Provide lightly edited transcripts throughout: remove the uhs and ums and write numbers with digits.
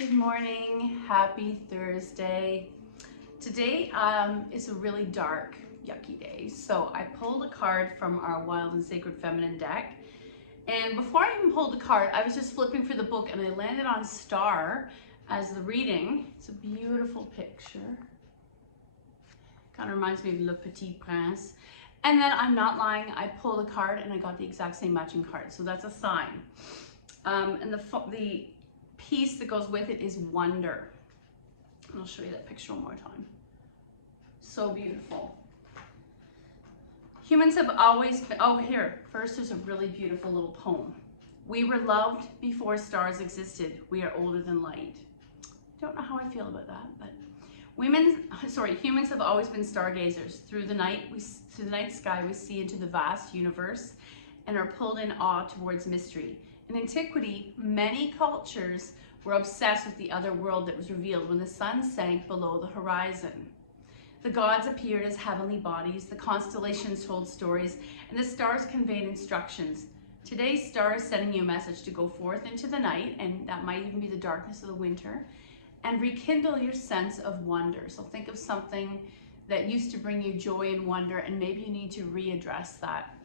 Good morning, happy Thursday. Today is a really dark, yucky day. So I pulled a card from our Wild and Sacred Feminine deck. And before I even pulled the card, I was just flipping through the book and I landed on Star as the reading. It's a beautiful picture. Kind of reminds me of Le Petit Prince. And then I'm not lying, I pulled a card and I got the exact same matching card. So that's a sign. And the piece that goes with it is wonder. I'll show you that picture one more time. So beautiful. Humans have always been, oh here, first there's a really beautiful little poem. We were loved before stars existed. We are older than light. Don't know how I feel about that, but humans have always been stargazers. Through the night sky, we see into the vast universe and are pulled in awe towards mystery. In antiquity, many cultures were obsessed with the other world that was revealed when the sun sank below the horizon. The gods appeared as heavenly bodies, the constellations told stories, and the stars conveyed instructions. Today's star is sending you a message to go forth into the night, and that might even be the darkness of the winter, and rekindle your sense of wonder. So think of something that used to bring you joy and wonder, and maybe you need to readdress that.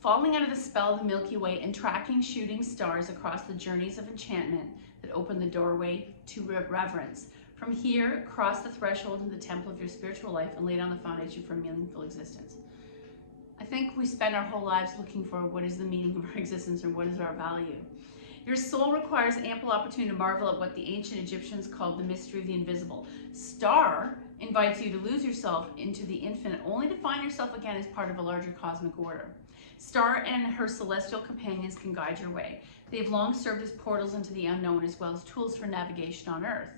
Falling under the spell of the Milky Way and tracking shooting stars across the journeys of enchantment that open the doorway to reverence. From here, cross the threshold into the temple of your spiritual life and lay down the foundation for a meaningful existence. I think we spend our whole lives looking for what is the meaning of our existence or what is our value. Your soul requires ample opportunity to marvel at what the ancient Egyptians called the mystery of the invisible. Star invites you to lose yourself into the infinite, only to find yourself again as part of a larger cosmic order. Star and her celestial companions can guide your way. They have long served as portals into the unknown as well as tools for navigation on Earth.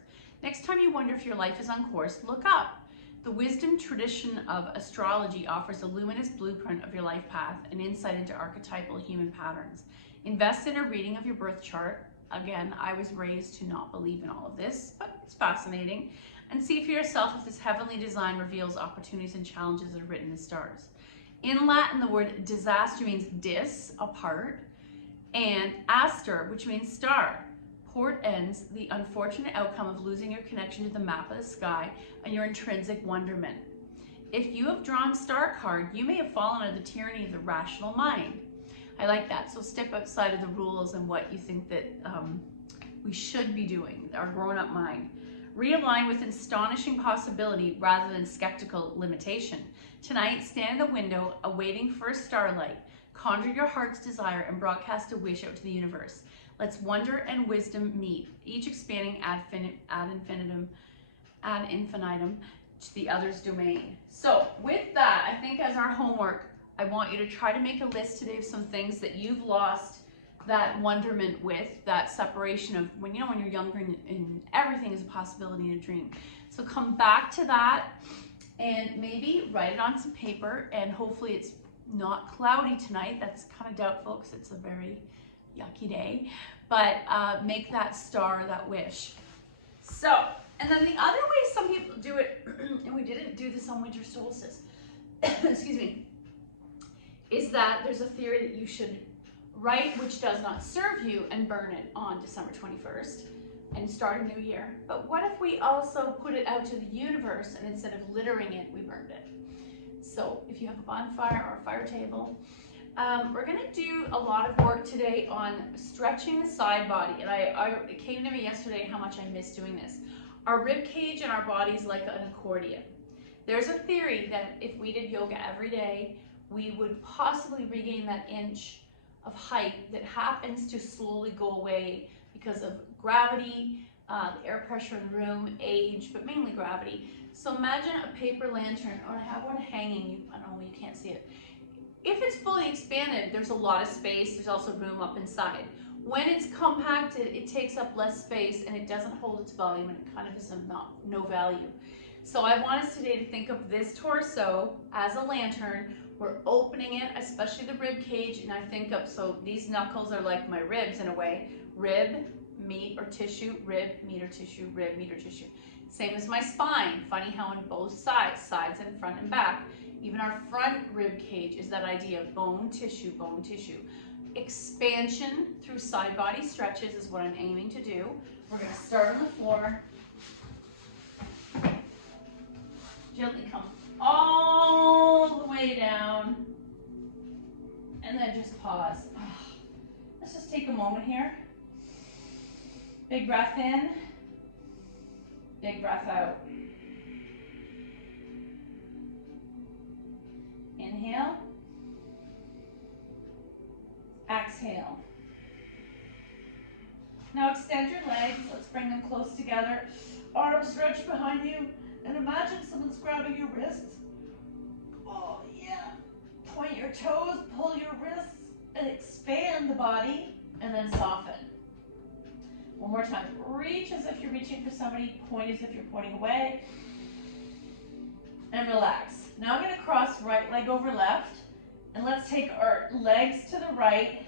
Next time you wonder if your life is on course, look up. The wisdom tradition of astrology offers a luminous blueprint of your life path and insight into archetypal human patterns. Invest in a reading of your birth chart. Again, I was raised to not believe in all of this, but it's fascinating. And see for yourself if this heavenly design reveals opportunities and challenges that are written in the stars. In Latin, the word disaster means dis, apart, and aster, which means star. Portends the unfortunate outcome of losing your connection to the map of the sky and your intrinsic wonderment. If you have drawn star card, you may have fallen under the tyranny of the rational mind. I like that. So step outside of the rules and what you think that we should be doing, our grown-up mind. Realign with astonishing possibility rather than skeptical limitation. Tonight, stand in the window, awaiting first starlight. Conjure your heart's desire and broadcast a wish out to the universe. Let's wonder and wisdom meet, each expanding ad infinitum to the other's domain. So with that, I think as our homework, I want you to try to make a list today of some things that you've lost that wonderment with, that separation of when you're younger and everything is a possibility and a dream. So come back to that and maybe write it on some paper, and hopefully it's not cloudy tonight. That's kind of doubtful because it's a very yucky day, but make that star, that wish. So, and then the other way some people do it, and we didn't do this on winter solstice, excuse me, is that there's a theory that you should write which does not serve you and burn it on December 21st and start a new year. But what if we also put it out to the universe and instead of littering it, we burned it? So if you have a bonfire or a fire table, we're gonna do a lot of work today on stretching the side body. And it came to me yesterday how much I miss doing this. Our rib cage and our body is like an accordion. There's a theory that if we did yoga every day, we would possibly regain that inch of height that happens to slowly go away because of gravity, the air pressure in the room, age, but mainly gravity. So imagine a paper lantern, or I have one hanging, I don't know, you can't see it. If it's fully expanded, there's a lot of space, there's also room up inside. When it's compacted, it takes up less space and it doesn't hold its volume and it kind of is no value. So I want us today to think of this torso as a lantern. We're opening it, especially the rib cage, and I think of, so these knuckles are like my ribs in a way. Rib, meat or tissue, rib, meat or tissue, rib, meat or tissue. Same as my spine. Funny how on both sides and front and back. Even our front rib cage is that idea of bone, tissue, expansion through side body stretches is what I'm aiming to do. We're going to start on the floor. Gently come all the way down. And then just pause. Let's just take a moment here. Big breath in. Big breath out. Inhale. Exhale. Now extend your legs. Let's bring them close together. Arms stretched behind you. And imagine someone's grabbing your wrists. Oh, yeah. Point your toes, pull your wrists, and expand the body, and then soften. One more time. Reach as if you're reaching for somebody. Point as if you're pointing away. And relax. Now I'm going to cross right leg over left. And let's take our legs to the right.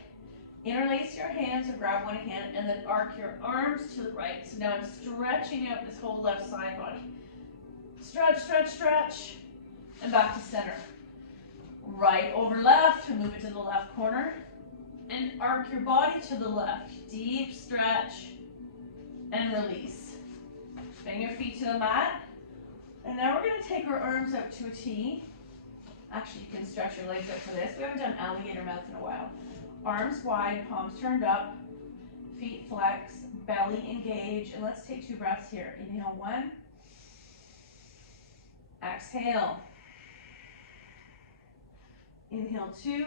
Interlace your hands or grab one hand, and then arc your arms to the right. So now I'm stretching out this whole left side body. Stretch, stretch, stretch. And back to center. Right over left, and move it to the left corner. And arc your body to the left. Deep stretch. And release. Bring your feet to the mat. And now we're going to take our arms up to a T. Actually, you can stretch your legs out for this. We haven't done alligator mouth in a while. Arms wide, palms turned up. Feet flex, belly engage. And let's take 2 breaths here. Inhale 1. Exhale. Inhale 2.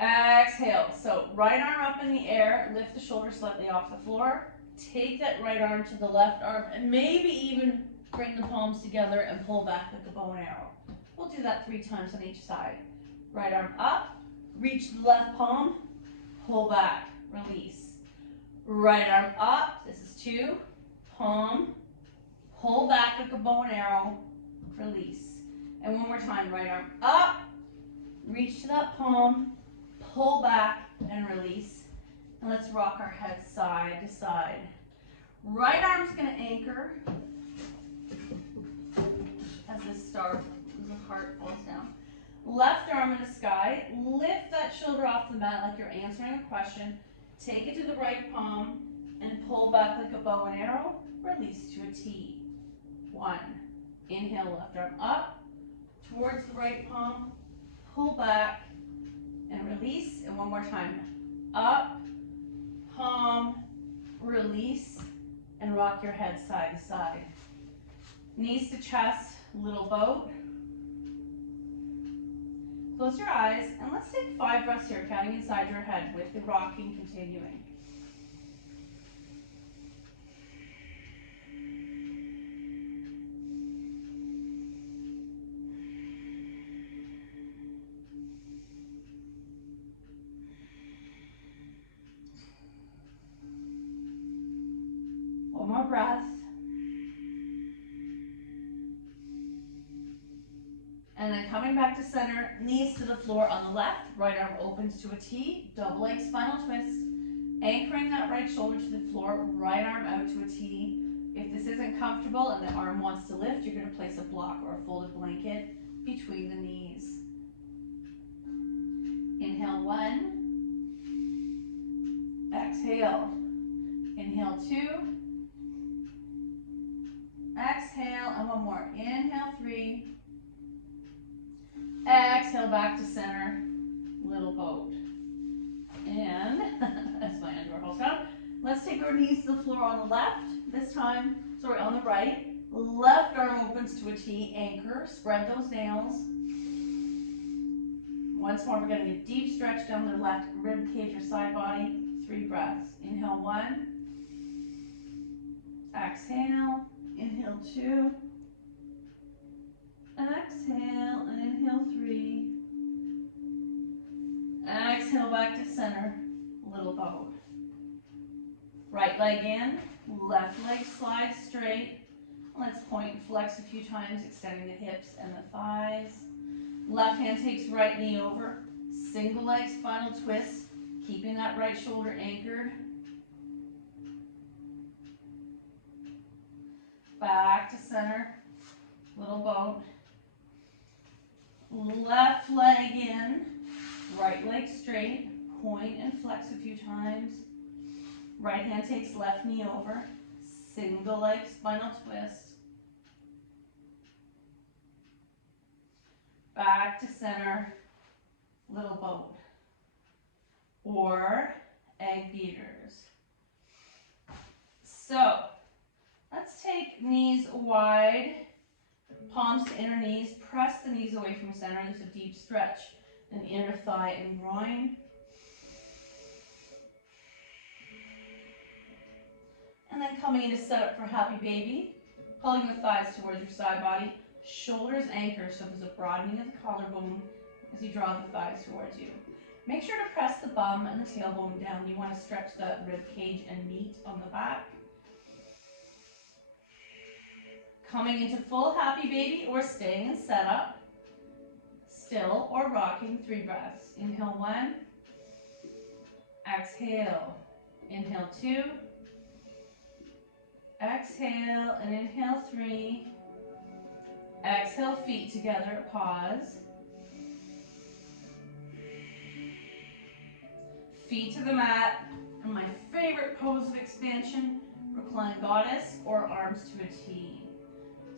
Exhale. So right arm up in the air, lift the shoulder slightly off the floor. Take that right arm to the left arm and maybe even bring the palms together and pull back with the bow and arrow. We'll do that 3 times on each side. Right arm up, reach the left palm, pull back, release. Right arm up, this is 2, palm, pull back like a bow and arrow, release. And one more time, right arm up, reach to that palm, pull back and release. And let's rock our head side to side. Right arm's gonna anchor as this star, the heart falls down. Left arm in the sky, lift that shoulder off the mat like you're answering a question. Take it to the right palm and pull back like a bow and arrow, release to a T. 1, inhale, left arm up, towards the right palm, pull back and release. And one more time, up, palm, release, and rock your head side to side. Knees to chest, little boat. Close your eyes, and let's take 5 breaths here, counting inside your head with the rocking continuing. One more breath. And then coming back to center, knees to the floor on the left, right arm opens to a T, double leg spinal twist, anchoring that right shoulder to the floor, right arm out to a T. If this isn't comfortable and the arm wants to lift, you're going to place a block or a folded blanket between the knees. Inhale 1, exhale, inhale 2, exhale, and one more, inhale 3, exhale back to center, little boat. And as my underwear falls down, let's take our knees to the floor on the left, this time, sorry, on the right. Left arm opens to a T, anchor, spread those nails. Once more, we're getting a deep stretch down the left rib cage or side body. 3 breaths. Inhale 1, exhale, inhale 2, exhale, and inhale 3. Exhale back to center, little boat. Right leg in, left leg slides straight. Let's point and flex a few times, extending the hips and the thighs. Left hand takes right knee over, single leg spinal twist, keeping that right shoulder anchored. Back to center, little boat. Left leg in, Right leg straight, point and flex a few times. Right hand takes left knee over. Single leg spinal twist. Back to center, little boat. Or egg beaters. So, let's take knees wide, palms to inner knees, press the knees away from center. There's a deep stretch in the inner thigh and groin. And then coming into setup for happy baby, pulling the thighs towards your side body, shoulders anchor, so there's a broadening of the collarbone as you draw the thighs towards you. Make sure to press the bum and the tailbone down. You want to stretch the rib cage and meat on the back. Coming into full happy baby or staying in setup. Still or rocking, 3 breaths. Inhale 1. Exhale. Inhale 2. Exhale and inhale 3. Exhale, feet together, pause. Feet to the mat, and my favorite pose of expansion, reclined goddess or arms to a T.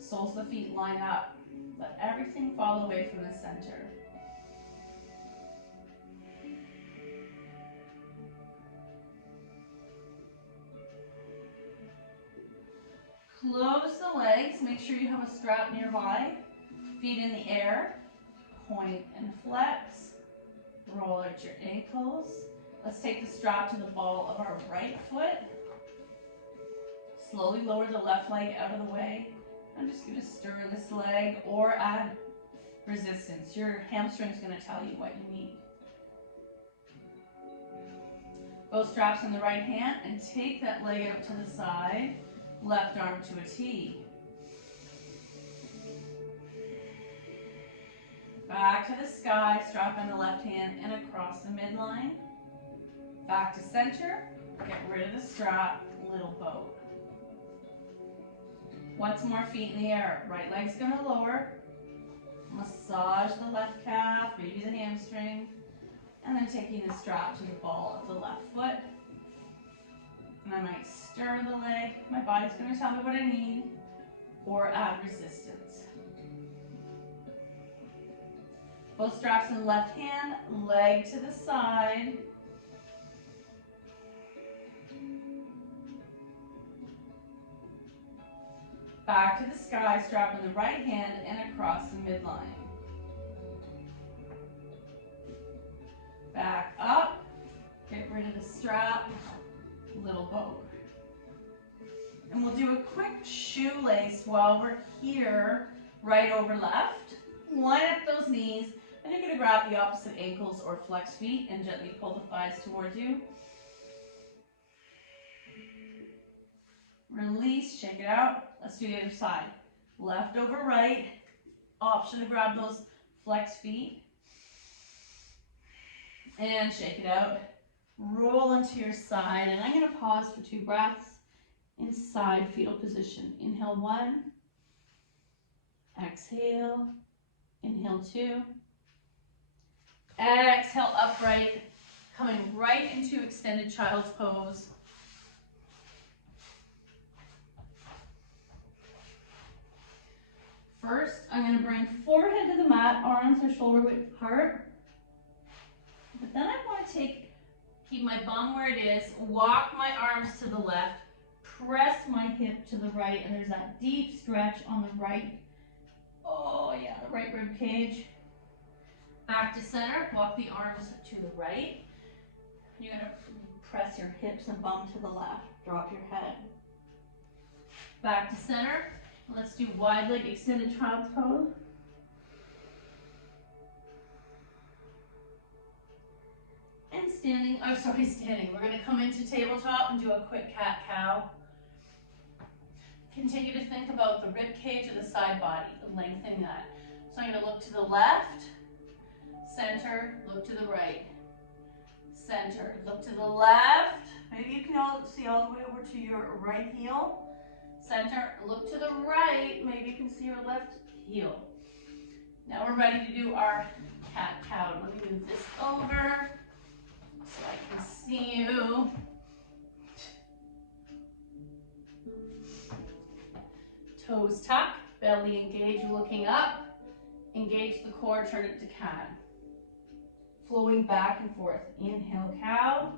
Soles of the feet line up. Let everything fall away from the center. Close the legs, make sure you have a strap nearby. Feet in the air, point and flex. Roll out your ankles. Let's take the strap to the ball of our right foot. Slowly lower the left leg out of the way. I'm just going to stir this leg or add resistance. Your hamstring is going to tell you what you need. Both straps in the right hand and take that leg out to the side. Left arm to a T. Back to the sky, strap in the left hand and across the midline. Back to center, get rid of the strap, little boat. Once more, feet in the air. Right leg's gonna lower. Massage the left calf, maybe the hamstring. And then taking the strap to the ball of the left foot. And I might stir the leg. My body's gonna tell me what I need. Or add resistance. Both straps in the left hand, leg to the side. Back to the sky, strap in the right hand and across the midline. Back up, get rid of the strap, little boat. And we'll do a quick shoelace while we're here, right over left. Line up those knees, and you're gonna grab the opposite ankles or flex feet and gently pull the thighs towards you. Release, shake it out. Let's do the other side. Left over right. Option to grab those flex feet. And shake it out. Roll into your side. And I'm going to pause for 2 breaths. Inside fetal position. Inhale 1. Exhale. Inhale 2. Exhale upright. Coming right into extended child's pose. First, I'm going to bring forehead to the mat, arms are shoulder width apart. But then I want to keep my bum where it is, walk my arms to the left, press my hip to the right, and there's that deep stretch on the right. Oh yeah, the right rib cage. Back to center, walk the arms to the right. You're going to press your hips and bum to the left, drop your head. Back to center. Let's do wide leg extended child's pose. And standing. We're going to come into tabletop and do a quick cat-cow. Continue to think about the rib cage of the side body, lengthening that. So I'm going to look to the left, center, look to the right, center, look to the left. Maybe you can see all the way over to your right heel. Center, look to the right, maybe you can see your left heel. Now we're ready to do our cat-cow. Let me move this over so I can see you. Toes tuck, belly engage, looking up. Engage the core, turn it to cat. Flowing back and forth. Inhale, cow.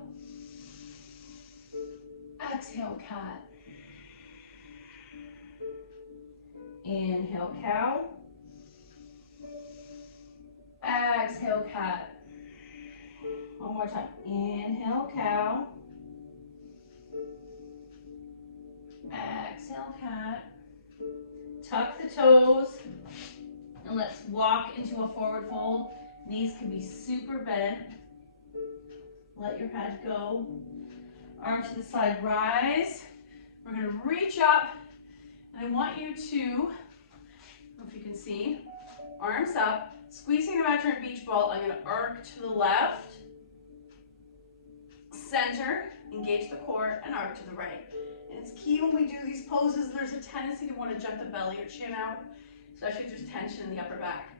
Exhale, cat. Inhale, cow. Exhale, cat. One more time. Inhale, cow. Exhale, cat. Tuck the toes. And let's walk into a forward fold. Knees can be super bent. Let your head go. Arm to the side, rise. We're gonna reach up. And I want you to, I don't know if you can see, arms up, squeezing the imaginary beach ball. I'm gonna arc to the left, center, engage the core, and arc to the right. And it's key when we do these poses, there's a tendency to want to jut the belly or chin out, especially if there's tension in the upper back.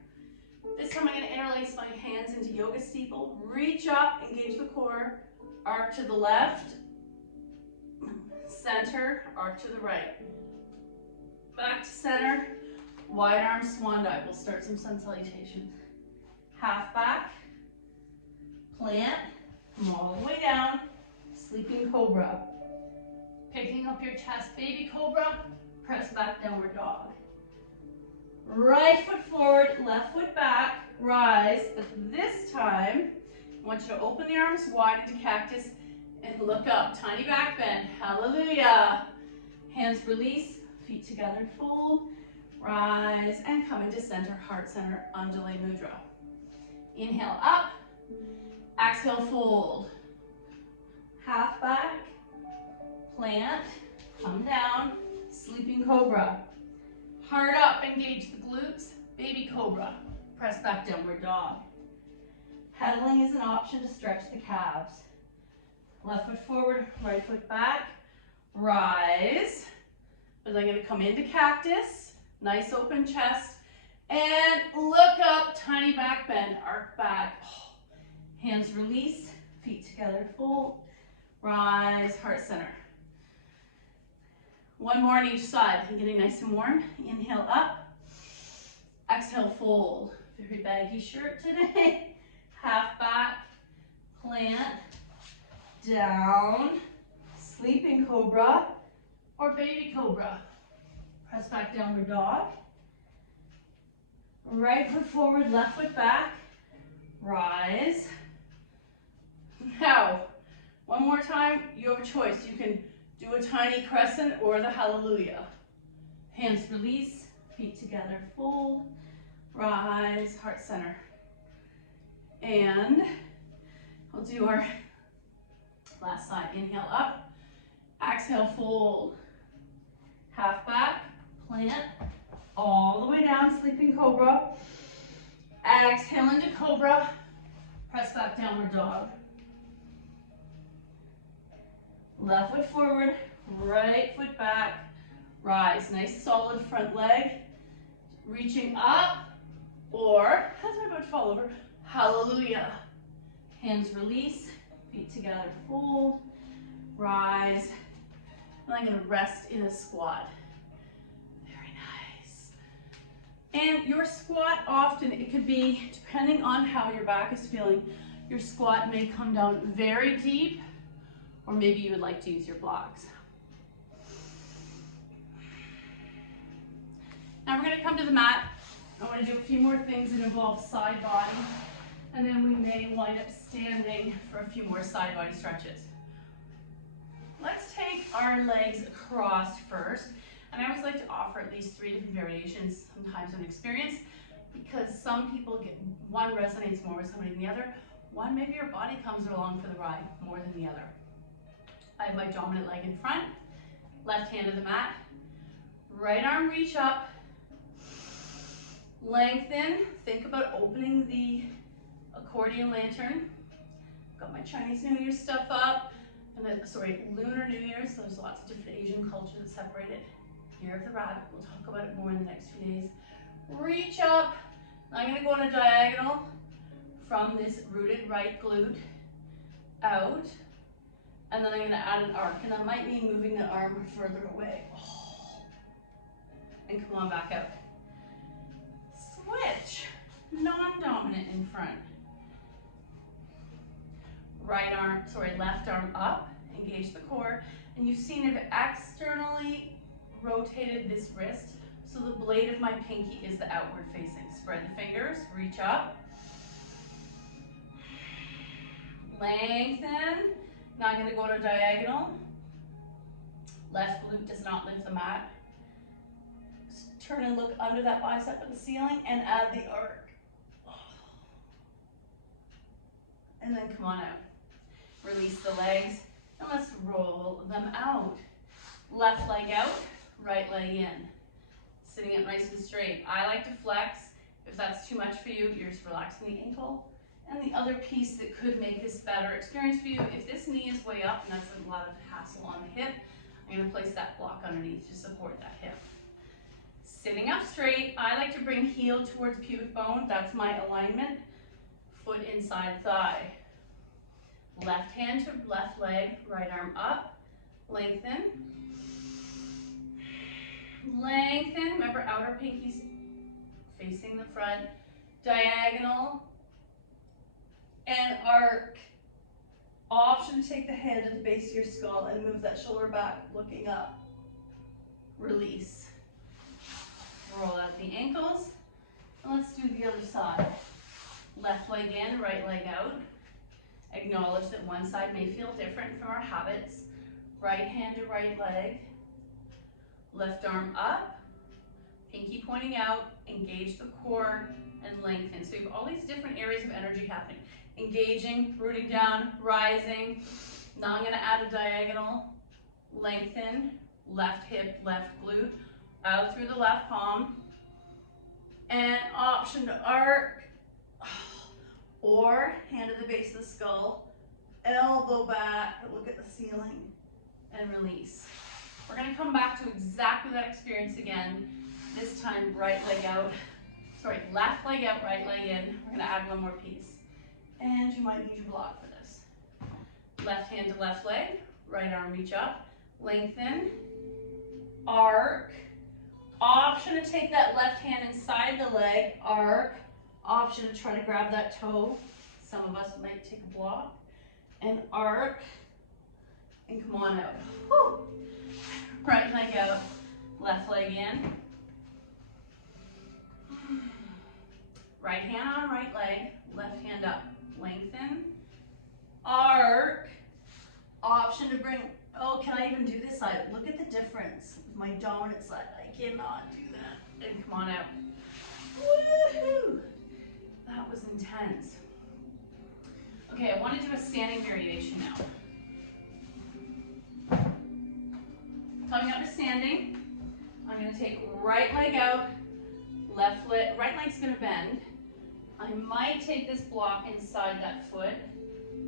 This time I'm going to interlace my hands into yoga steeple. Reach up, engage the core, arc to the left, center, arc to the right. Back to center, wide arm swan dive. We'll start some sun salutations. Half back, plant, come all the way down, sleeping cobra. Picking up your chest, baby cobra, press back, downward dog. Right foot forward, left foot back, rise. But this time, I want you to open the arms wide into cactus and look up. Tiny back bend, hallelujah. Hands release, feet together, fold, rise, and come into center, heart center, Anjali Mudra. Inhale up, exhale, fold. Half back, plant, come down, sleeping cobra. Heart up, engage the glutes, baby cobra. Press back, downward dog. Pedaling is an option to stretch the calves. Left foot forward, right foot back, rise. But I'm gonna come into cactus, nice open chest, and look up, tiny back bend, arc back. Hands release, feet together, fold, rise, heart center. One more on each side, and getting nice and warm. Inhale up, exhale, fold. Very baggy shirt today. Half back, plant, down, sleeping cobra, or baby cobra. Press back, downward dog. Right foot forward, left foot back, rise. Now, one more time, you have a choice. You can do a tiny crescent or the hallelujah. Hands release, feet together, fold, rise, heart center. And we'll do our last side. Inhale up, exhale, fold. Half back, plant, all the way down, sleeping cobra. Exhale into cobra, press back, downward dog. Left foot forward, right foot back, rise. Nice solid front leg. Reaching up, or, as I'm about to fall over, hallelujah. Hands release, feet together, fold, rise. And I'm gonna rest in a squat. Very nice. And your squat often, it could be, depending on how your back is feeling, your squat may come down very deep, or maybe you would like to use your blocks. Now we're gonna come to the mat. I wanna do a few more things that involve side body, and then we may wind up standing for a few more side body stretches. Let's take our legs across first, and I always like to offer at least 3 different variations, sometimes on experience, because some people get, one resonates more with somebody than the other. One, maybe your body comes along for the ride more than the other. I have my dominant leg in front, left hand to the mat, right arm reach up, lengthen, think about opening the accordion lantern. Got my Chinese New Year stuff up, and then, Lunar New Year, so there's lots of different Asian cultures that separate it. Year of the Rabbit, we'll talk about it more in the next few days. Reach up, I'm gonna go on a diagonal, from this rooted right glute out. And then I'm gonna add an arc, and that might mean moving the arm further away. And come on back out. Switch, non-dominant in front. Left arm up, engage the core. And you've seen it externally rotated this wrist, so the blade of my pinky is the outward facing. Spread the fingers, reach up. Lengthen. Now I'm gonna go to diagonal. Left glute does not lift the mat. Turn and look under that bicep at the ceiling and add the arc. And then come on out. Release the legs and let's roll them out. Left leg out, right leg in. Sitting up nice and straight. I like to flex. If that's too much for you, you're just relaxing the ankle. And the other piece that could make this better experience for you, if this knee is way up and that's a lot of hassle on the hip, I'm gonna place that block underneath to support that hip. Sitting up straight, I like to bring heel towards pubic bone. That's my alignment. Foot inside thigh. Left hand to left leg, right arm up. Lengthen. Lengthen. Remember, outer pinkies facing the front. Diagonal. And arc. Option to take the hand to the base of your skull and move that shoulder back, looking up. Release. Roll out the ankles. And let's do the other side. Left leg in, right leg out. Acknowledge that one side may feel different from our habits. Right hand to right leg. Left arm up. Pinky pointing out. Engage the core and lengthen. So you have all these different areas of energy happening. Engaging, rooting down, rising. Now I'm going to add a diagonal. Lengthen. Left hip, left glute. Out through the left palm. And option to arc. Or hand to the base of the skull, elbow back, look at the ceiling, and release. We're gonna come back to exactly that experience again. This time, left leg out, right leg in. We're gonna add one more piece. And you might need your block for this. Left hand to left leg, right arm reach up, lengthen, arc. Option to take that left hand inside the leg, arc. Option to try to grab that toe. Some of us might take a block. And arc. And come on out. Whew. Right leg out. Left leg in. Right hand on right leg. Left hand up. Lengthen. Arc. Option to bring, oh, can I even do this side? Look at the difference. My dominant side, I cannot do that. And come on out. Woohoo! That was intense. Okay, I want to do a standing variation now. Coming up to standing, I'm going to take right leg out, left leg, right leg's going to bend. I might take this block inside that foot.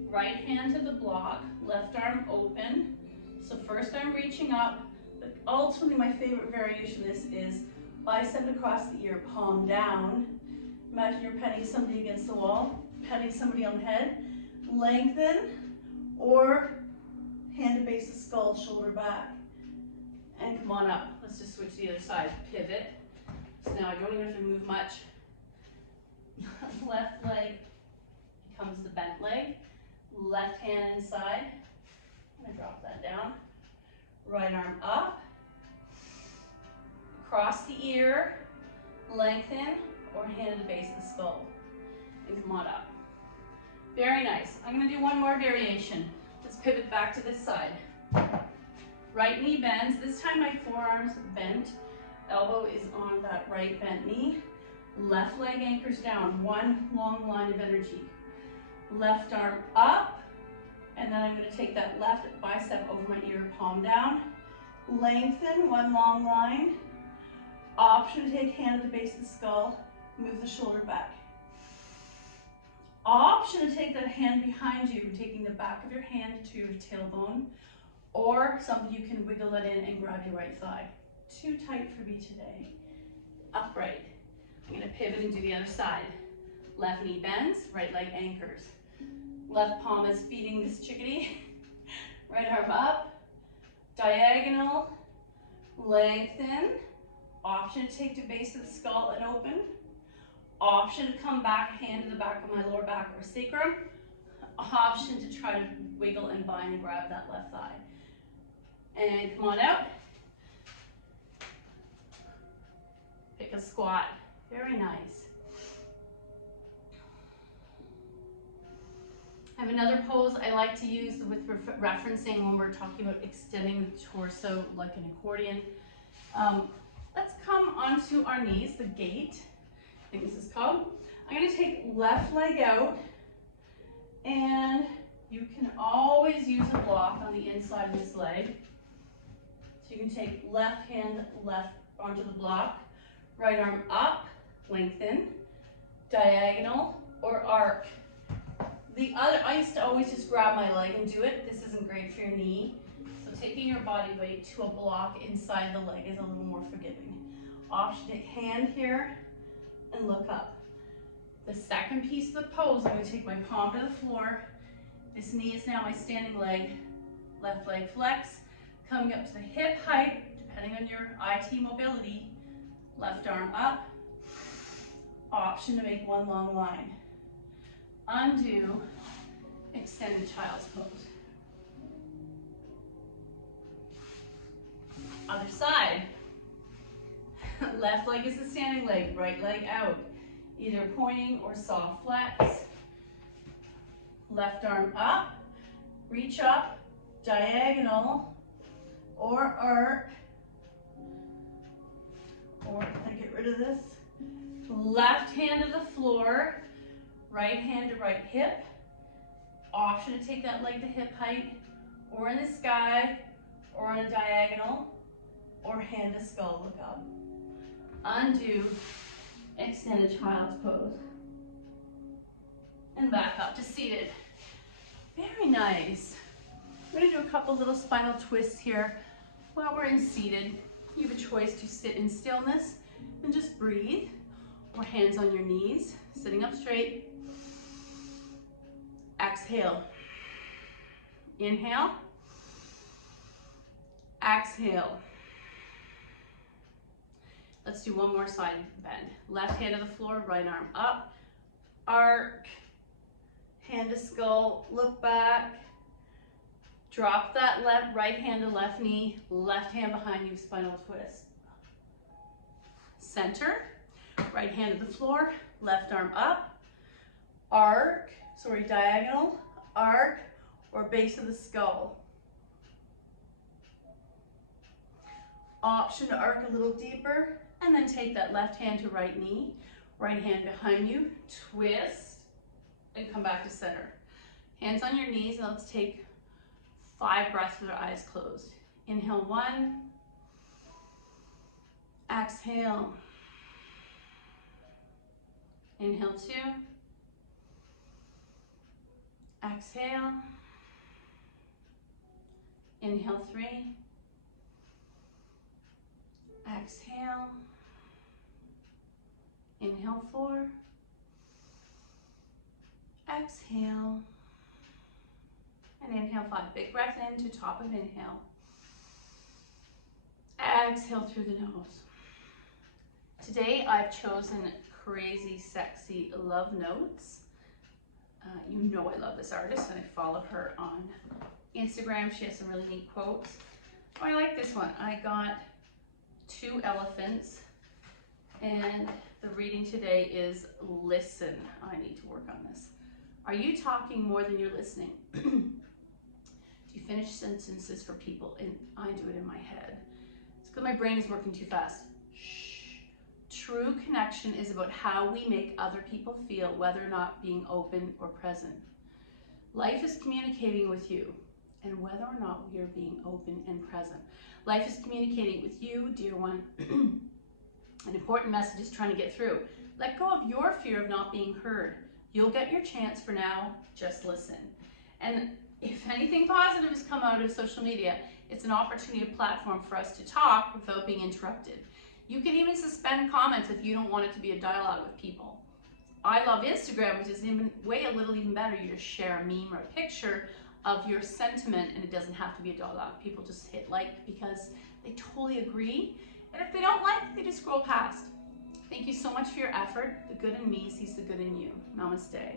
Right hand to the block, left arm open. So first I'm reaching up, but ultimately my favorite variation of this is bicep across the ear, palm down. Imagine you're petting somebody against the wall, petting somebody on the head. Lengthen, or hand to base of skull, shoulder back. And come on up. Let's just switch to the other side. Pivot. So now I don't even have to move much. Left leg becomes the bent leg. Left hand inside. I'm going to drop that down. Right arm up. Cross the ear. Lengthen. Or hand to the base of the skull. And come on up. Very nice. I'm going to do one more variation. Let's pivot back to this side. Right knee bends. This time my forearm's bent. Elbow is on that right bent knee. Left leg anchors down. One long line of energy. Left arm up. And then I'm going to take that left bicep over my ear, palm down. Lengthen, one long line. Option to take hand at the base of the skull. Move the shoulder back. Option to take that hand behind you, taking the back of your hand to your tailbone, or something you can wiggle it in and grab your right thigh. Too tight for me today. Upright. I'm going to pivot and do the other side. Left knee bends, right leg anchors. Left palm is feeding this chickadee. Right arm up, diagonal, lengthen. Option to take to base of the skull and open. Option to come back, hand to the back of my lower back or sacrum. Option to try to wiggle and bind and grab that left thigh. And come on out. Pick a squat. Very nice. I have another pose I like to use with referencing when we're talking about extending the torso like an accordion. Let's come onto our knees, the gate, I think this is called. I'm going to take left leg out, and you can always use a block on the inside of this leg. So you can take left hand left onto the block, right arm up, lengthen, diagonal, or arc. The other, I used to always just grab my leg and do it. This isn't great for your knee. So taking your body weight to a block inside the leg is a little more forgiving. Option to take hand here and look up. The second piece of the pose, I'm going to take my palm to the floor. This knee is now my standing leg. Left leg flex, coming up to the hip height, depending on your IT mobility. Left arm up. Option to make one long line. Undo, extended child's pose. Other side. Left leg is the standing leg, right leg out. Either pointing or soft flex. Left arm up, reach up, diagonal, or arc. Or if I get rid of this, left hand to the floor, right hand to right hip. Option to take that leg to hip height, or in the sky, or on a diagonal, or hand to skull, look up. Undo, extended child's pose. And back up to seated. Very nice. We're going to do a couple little spinal twists here while we're in seated. You have a choice to sit in stillness and just breathe, or hands on your knees, sitting up straight. Exhale. Inhale. Exhale. Let's do one more side bend. Left hand to the floor, right arm up. Arc. Hand to skull, look back. Drop that right hand to left knee, left hand behind you, spinal twist. Center, right hand to the floor, left arm up. Arc, diagonal, arc, or base of the skull. Option to arc a little deeper, and then take that left hand to right knee, right hand behind you, twist, and come back to center. Hands on your knees, and let's take 5 breaths with our eyes closed. Inhale 1, exhale. Inhale 2, exhale. Inhale 3, exhale. Inhale 4, exhale. And inhale 5. Big breath in to top of inhale. Exhale through the nose. Today I've chosen Crazy Sexy Love Notes. You know I love this artist and I follow her on Instagram. She has some really neat quotes. Oh, I like this one. I got 2 elephants, and the reading today is listen. I need to work on this. Are you talking more than you're listening? Do you finish sentences for people? And I do it in my head. It's because my brain is working too fast. Shh. True connection is about how we make other people feel, whether or not being open or present. Life is communicating with you, and whether or not we are being open and present. Life is communicating with you, dear one. An important message is trying to get through. Let go of your fear of not being heard. You'll get your chance for now. Just listen. And if anything positive has come out of social media, it's an opportunity, a platform for us to talk without being interrupted. You can even suspend comments if you don't want it to be a dialogue with people. I love Instagram, which is even way a little even better. You just share a meme or a picture of your sentiment, and it doesn't have to be a dog laugh. People just hit like because they totally agree. And if they don't like, they just scroll past. Thank you so much for your effort. The good in me sees the good in you. Namaste.